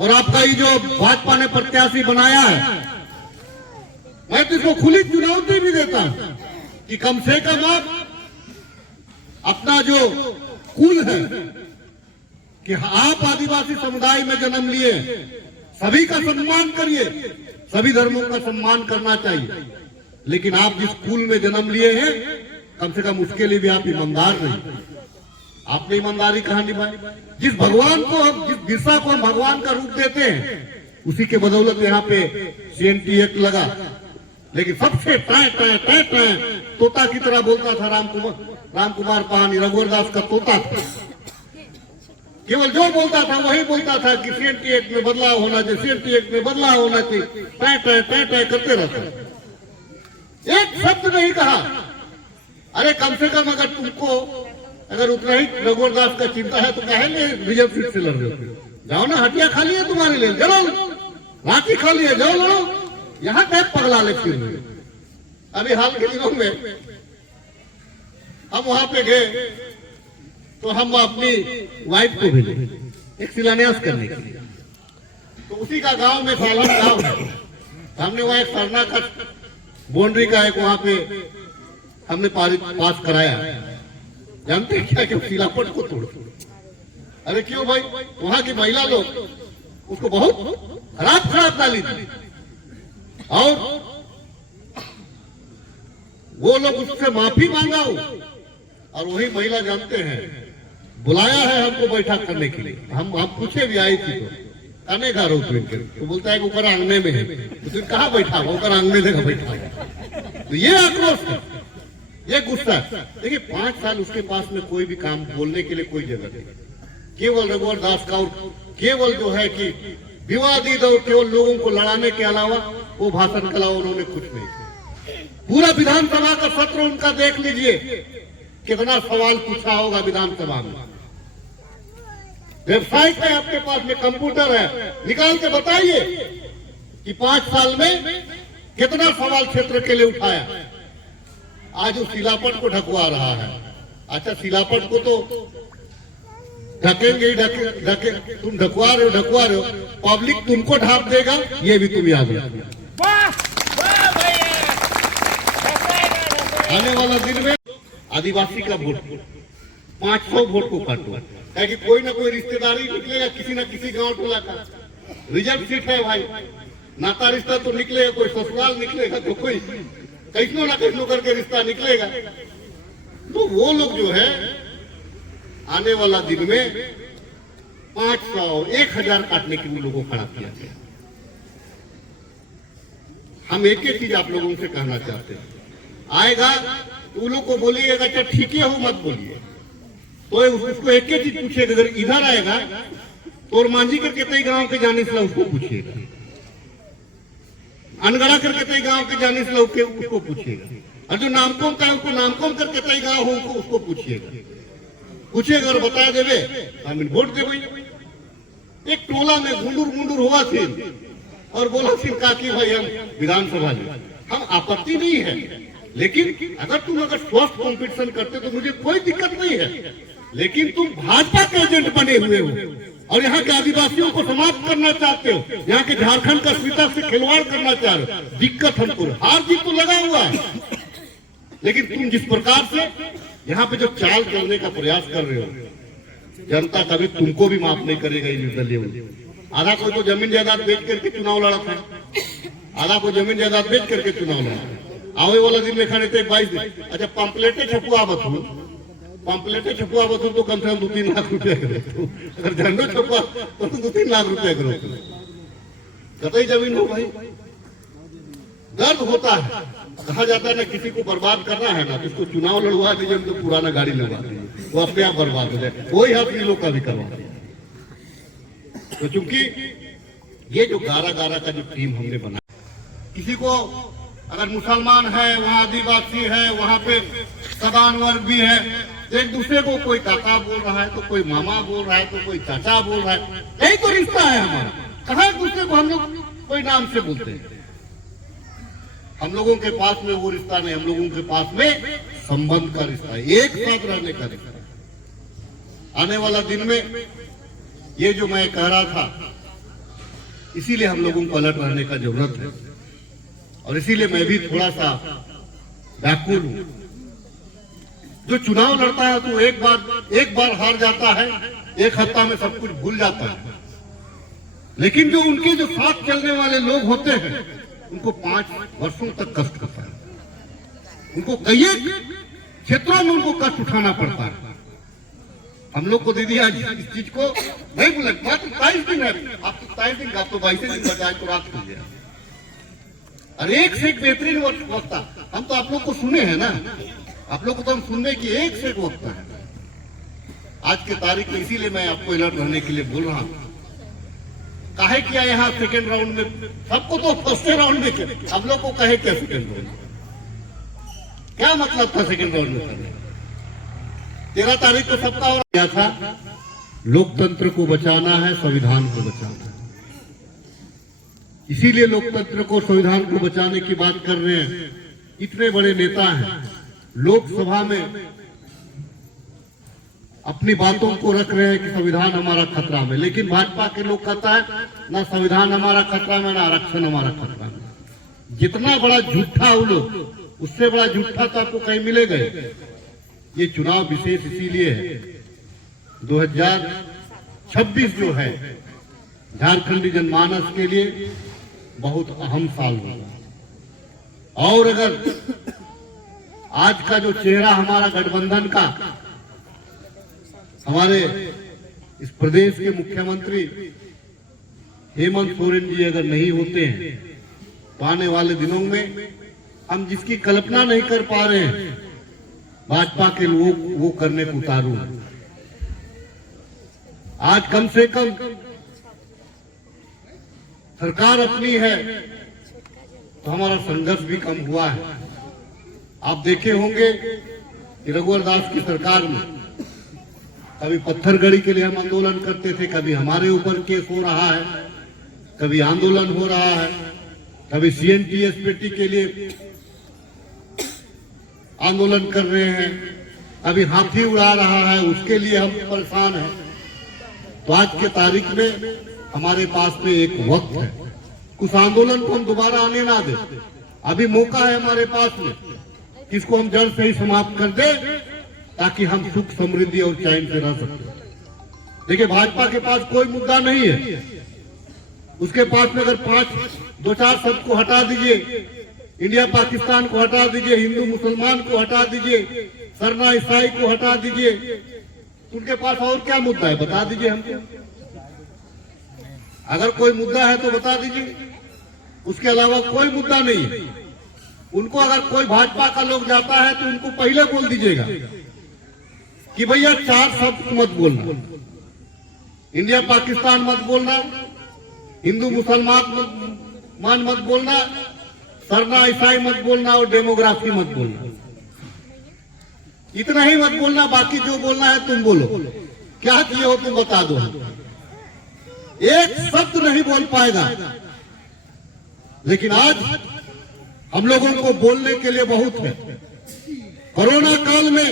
और आपका ये जो भाजपा ने प्रत्याशी बनाया है, मैं तो इसको खुली चुनौती भी देता हूं कि कम से कम आप अपना जो कुल है कि आप आदिवासी समुदाय में जन्म लिए, सभी का सम्मान करिए, सभी धर्मों का सम्मान करना चाहिए, लेकिन आप जिस कुल में जन्म लिए हैं कम से कम उसके लिए भी आप ईमानदार नहीं। आपने ईमानदारी कहां निभाई? जिस भगवान को हम, जिस बिरसा को हम भगवान का रूप देते हैं, उसी के बदौलत यहाँ पे CNT एक्ट लगा, लेकिन सबसे टै तोता की तरह बोलता था राम कुमार पानी, रघुवर दास का तोता था। केवल जो बोलता था वही बोलता था कि CNT एक्ट में बदलाव होना चाहिए, CNT एक्ट में बदलाव होना चाहिए, टै करते रहता, एक शब्द नहीं कहा। अरे कम से कम अगर तुमको अगर उतना ही रघुवर दास का चिंता है तो कहे रिजर्व सीट से लड़ रहे हो, जाओ ना, हटिया खाली है तुम्हारे लिए, चलो रांची खाली है, जाओ लड़ो, यहाँ तक पगला लेते हुए। अभी हाल के दिनों में हम वहां पे गए तो हम अपनी वाइफ को भेजे एक शिलान्यास करने के लिए, तो उसी का गांव में सालन गांव है, हमने वहां एक सरना का बाउंड्री का एक वहां पे हमने पास कराया। जानते हैं क्या कि शिलापट को तोड़ो? अरे क्यों भाई? वहां की महिला लोग उसको बहुत खराब डाली थी और वो लोग उससे माफी मांगा हो, और वही महिला जानते हैं बुलाया है हमको बैठक करने के लिए। हम पूछे भी आई थी तो आने का रोक तो बोलता है कि ऊपर आंगने में है, तो फिर कहाँ बैठा ऊपर आंगने देखा बैठा। तो ये आक्रोश है, ये गुस्सा। देखिए 5 साल उसके पास में कोई भी काम बोलने के लिए कोई जगह नहीं, केवल रघुवर दास का और केवल जो है कि विवादित और केवल लोगों को लड़ाने के अलावा वो भाषण के अलावा उन्होंने कुछ नहीं किया। पूरा विधानसभा का सत्र उनका देख लीजिए, कितना सवाल पूछा होगा विधानसभा में। वेबसाइट है आपके पास में, कंप्यूटर है, निकाल के बताइए कि 5 साल में कितना सवाल क्षेत्र के लिए उठाया। आज उस शिलापट को ढकवा रहा है। अच्छा, शिलापट को तो ढकेंगे ही ढके, तुम ढकवा रहे हो, पब्लिक तुमको ढांप देगा, ये भी तुम याद रखो। आने वाला दिन में आदिवासी का वोट 500 वोट को काटो, ताकि कोई ना कोई रिश्तेदारी निकलेगा किसी न किसी गांव टोला का। रिजर्व सीट है भाई, नाता रिश्ता तो निकलेगा, कोई ससुराल निकलेगा तो कोई कैसनो ना कैसनो करके रिश्ता निकलेगा। तो वो लोग जो है आने वाला दिन में 500 1000 काटने के लिए लोगों को खड़ा किया गया। हम एक ही चीज आप लोगों से कहना चाहते हैं, आएगा तो लोग को बोलिएगा अच्छा ठीक है हो, मत बोलिए, तो उसको एक ही चीज पूछिएगा। अगर इधर आएगा तो और मांझी करके कई गांव के जाने से उसको पूछिएगा, अनगढ़ा करके कई गांव के जाने से उसको पूछिएगा, और जो नामकोम का है उसको नामकोम करके कई गांव हो उसको पूछिएगा और बता देवे हम वोट देवे। एक टोला में गुंडूर हुआ थी और बोला थी काकी भाई हम विधानसभा में, हम आपत्ति नहीं है, लेकिन अगर तुम स्वस्थ कॉम्पिटिशन करते तो मुझे कोई दिक्कत नहीं है, लेकिन तुम भाजपा के एजेंट बने हुए हो और यहाँ के आदिवासियों को समाप्त करना चाहते हो, यहाँ के झारखंड का अस्मिता से खिलवाड़ करना चाह रहे हो। दिक्कत हमको, हार जीत तो लगा हुआ है, लेकिन तुम जिस प्रकार से यहाँ पे जो चाल चलने का प्रयास कर रहे हो, जनता कभी तुमको भी माफ नहीं करेगा। निर्दलीय आधा कोई तो जमीन जायदाद बेच करके चुनाव लड़ा था, आधा को जमीन जायदाद बेच करके चुनाव लड़ा। आवे वाला दिन में खाने थे 22 दिन। अच्छा, पंपलेटे छपुआ बतू तो कम से कम 2-3 लाख रुपया करो, अगर झंडो छपुआ तो 2-3 लाख रुपया करो। कतई जमीन हो भाई, दर्द होता है। कहा जाता है ना किसी को बर्बाद करना है ना, इसको चुनाव लड़वा दीजिए, तो पुराना गाड़ी लगवा दीजिए, वो अपने आप बर्बाद हो जाए। वही हाथ लोग का भी करवा दिया। तो चूंकि ये जो गारा का जो टीम हमने बनाया, किसी को अगर मुसलमान है, वहाँ आदिवासी है, वहाँ पे सदान वर्ग भी है, एक दूसरे को कोई काका बोल रहा है तो कोई मामा बोल रहा है तो कोई चाचा बोल रहा है, यही तो रिश्ता है हमारा। कहाँ एक दूसरे को हम लोग कोई नाम से बोलते हैं? हम लोगों के पास में वो रिश्ता नहीं, हम लोगों के पास में संबंध का रिश्ता है, एक साथ रहने का रिश्ता। आने वाला दिन में ये जो मैं कह रहा था इसीलिए हम लोगों को अलर्ट रहने का जरूरत है, और इसीलिए मैं भी थोड़ा सा व्याकुल हूं। जो चुनाव लड़ता है तो एक बार हार जाता है, एक हफ्ता में सब कुछ भूल जाता है, लेकिन जो उनके जो साथ चलने वाले लोग होते हैं उनको 5 वर्षों तक कष्ट होता है, उनको कई क्षेत्रों में उनको कष्ट उठाना पड़ता है। हम लोग को दीदी आज इस चीज को नहीं बोला, मात्र 23 दिन है, आप तो 27 दिन का, आप तो 22 दिन बजाय तो रात हो गया। और एक से एक बेहतरीन वक्ता, हम तो आप लोग को सुने हैं ना, आप लोग को तो हम सुनने की एक से एक वक्ता है आज के तारीख में। इसीलिए मैं आपको अलर्ट रहने के लिए बोल रहा हूं। काहे किया यहाँ सेकेंड राउंड में, सबको तो फर्स्ट राउंड में किया, हम लोग को कहे क्या सेकेंड राउंड में, क्या मतलब था सेकेंड राउंड में करने? 13 तारीख को सबका और क्या था, लोकतंत्र को बचाना है, संविधान को बचाना है। इसीलिए लोकतंत्र को, संविधान को बचाने की बात कर रहे हैं। इतने बड़े नेता हैं, लोकसभा में अपनी बातों को रख रहे हैं कि संविधान हमारा खतरा में, लेकिन भाजपा के लोग कहता है ना संविधान हमारा खतरा में, ना आरक्षण हमारा खतरा में। जितना बड़ा झूठा वो लोग, उससे बड़ा झूठा तो आपको कहीं मिलेगा। ये चुनाव विशेष इसीलिए है, 2026 जो है झारखंडी जनमानस के लिए बहुत अहम साल होगा। और अगर आज का जो चेहरा हमारा गठबंधन का, हमारे इस प्रदेश के मुख्यमंत्री हेमंत सोरेन जी अगर नहीं होते हैं तो आने वाले दिनों में हम जिसकी कल्पना नहीं कर पा रहे हैं, भाजपा के लोग वो करने को उतारू हैं। आज कम से कम सरकार अपनी है तो हमारा संघर्ष भी कम हुआ है। आप देखे होंगे कि रघुवर दास की सरकार में कभी पत्थरगड़ी के लिए हम आंदोलन करते थे, कभी हमारे ऊपर केस हो रहा है, कभी आंदोलन हो रहा है, कभी CNTS के लिए आंदोलन कर रहे हैं, अभी हाथी उड़ा रहा है, उसके लिए हम परेशान हैं। तो आज के तारीख में हमारे पास में एक वक्त है, उस आंदोलन को हम दोबारा आने ना दें। अभी मौका है हमारे पास में, इसको हम जड़ से ही समाप्त कर दें ताकि हम सुख समृद्धि और चैन से रह सकें। देखिए, भाजपा के पास कोई मुद्दा नहीं है, उसके पास में अगर 2-4 शब्द को हटा दीजिए, इंडिया पाकिस्तान को हटा दीजिए, हिंदू मुसलमान को हटा दीजिए, सरना ईसाई को हटा दीजिए, उनके पास और क्या मुद्दा है बता दीजिए हमको। अगर कोई मुद्दा है तो बता दीजिए, उसके अलावा कोई मुद्दा नहीं है। उनको अगर कोई भाजपा का लोग जाता है तो उनको पहले बोल दीजिएगा कि भैया 4 शब्द मत बोलना, इंडिया पाकिस्तान मत बोलना, हिंदू मुसलमान मत बोलना, सरना ईसाई मत बोलना और डेमोग्राफी मत बोलना। इतना ही मत बोलना, बाकी जो बोलना है तुम बोलो, क्या किए हो तुम बता दो। एक शब्द नहीं बोल पाएगा, लेकिन आज हम लोगों को बोलने के लिए बहुत है। कोरोना काल में